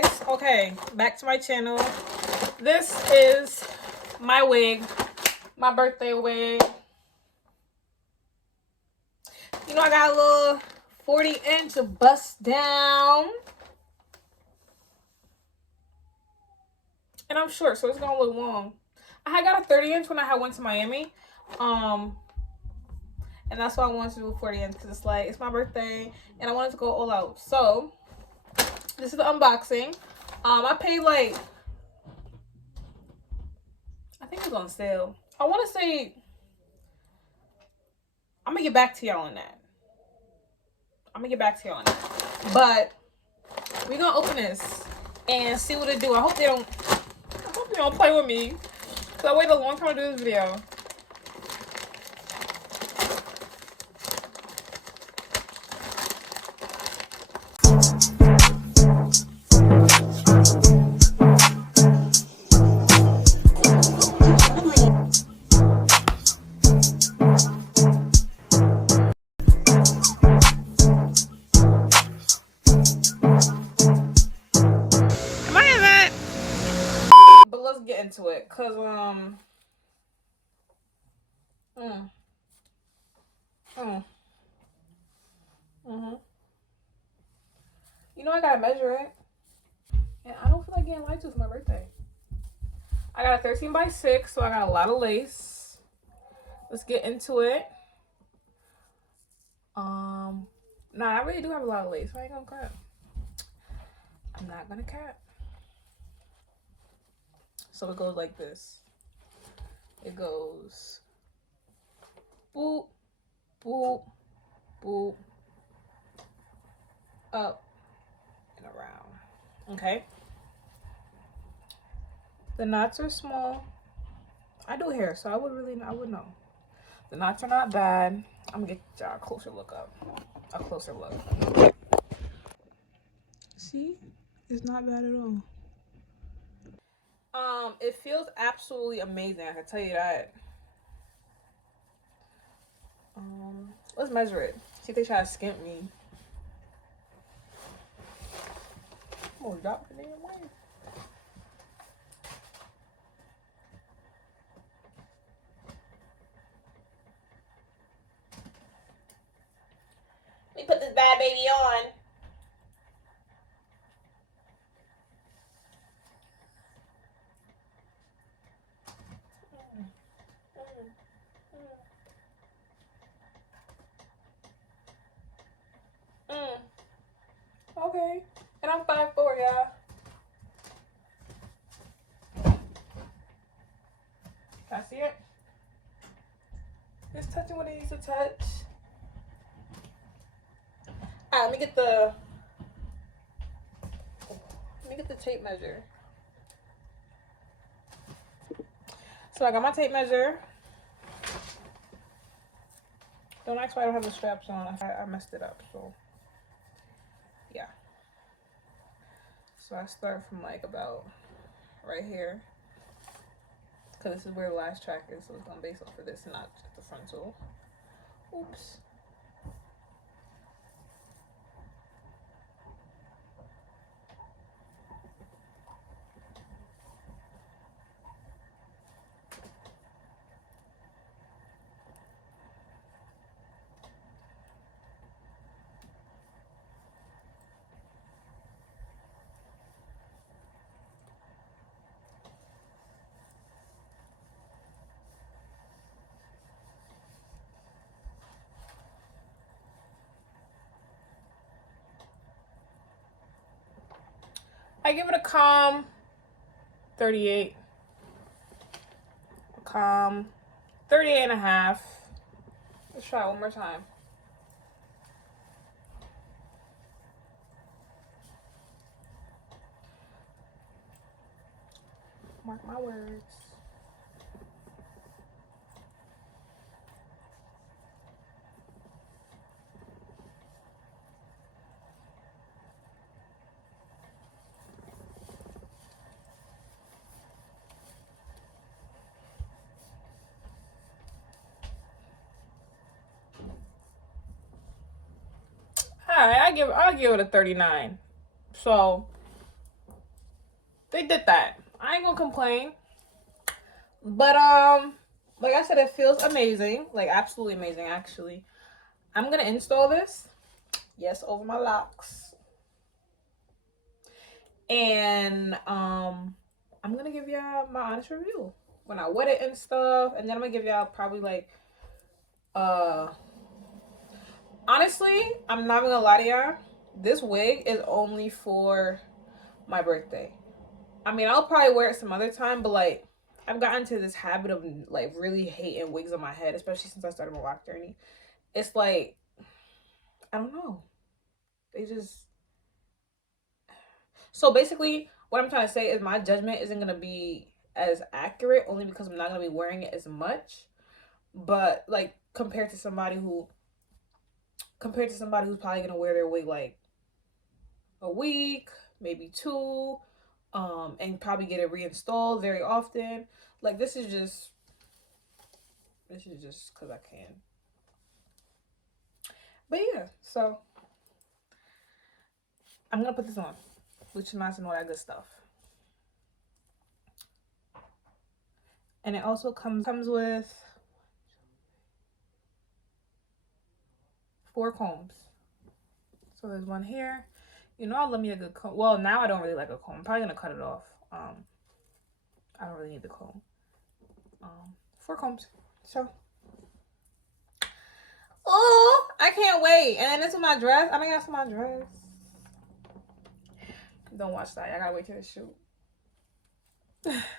guys. Okay, back to my channel. This is my wig, my birthday wig. You know, I got a little 40-inch bust down. And I'm short, so it's gonna look long. I had got a 30-inch when I went to Miami. And that's why I wanted to do a 40-inch, because it's like, it's my birthday and I wanted to go all out. So this is the unboxing. I paid like, I think it was on sale. I want to say, I'm gonna get back to y'all on that. But we're gonna open this and see what it do. I hope they don't play with me, because I waited a long time to do this video. But let's get into it, cause you know, I gotta measure it, and I don't feel like getting lights for my birthday. I got a 13x6, so I got a lot of lace. Let's get into it. Nah, I really do have a lot of lace. I ain't gonna cap. I'm not gonna cap. So it goes like this. It goes boop, boop, boop, up and around. Okay. The knots are small. I do hair, so I would know. The knots are not bad. I'm gonna get y'all a closer look. See, it's not bad at all. It feels absolutely amazing, I can tell you that. Let's measure it. See if they try to skimp me. I'm gonna drop the damn way. Let me put this bad baby on. Okay. And I'm 5'4", y'all. Can I see it? Just touching what it needs to touch. Alright, let me get the tape measure. So I got my tape measure. Don't ask why I don't have the straps on. I messed it up, so yeah. So I start from like about right here, because this is where the last track is, so it's gonna base off of this, not just the frontal. Oops. I give it a calm 38. A calm 38 and a half. Let's try it one more time. Mark my words. Alright, I'll give it a 39. So they did that. I ain't gonna complain. But like I said, it feels amazing. Like absolutely amazing actually. I'm gonna install this. Yes, over my locks. And I'm gonna give y'all my honest review when I wet it and stuff, and then I'm gonna give y'all probably like honestly, I'm not gonna lie to y'all, this wig is only for my birthday. I mean, I'll probably wear it some other time, but like I've gotten to this habit of like really hating wigs on my head, especially since I started my rock journey. It's like I don't know, they just so basically what I'm trying to say is my judgment isn't gonna be as accurate only because I'm not gonna be wearing it as much. But like compared to somebody who's probably gonna wear their wig like a week, maybe two, and probably get it reinstalled very often. Like this is just because I can. But yeah, so I'm gonna put this on, which amounts and all that good stuff. And it also comes with 4 combs. So there's one here. You know, I love me a good comb. Well, now I don't really like a comb. I'm probably gonna cut it off. I don't really need the comb. 4 combs. So, oh, I can't wait. And then this is my dress. I think that's my dress. Don't watch that. I gotta wait till the shoot.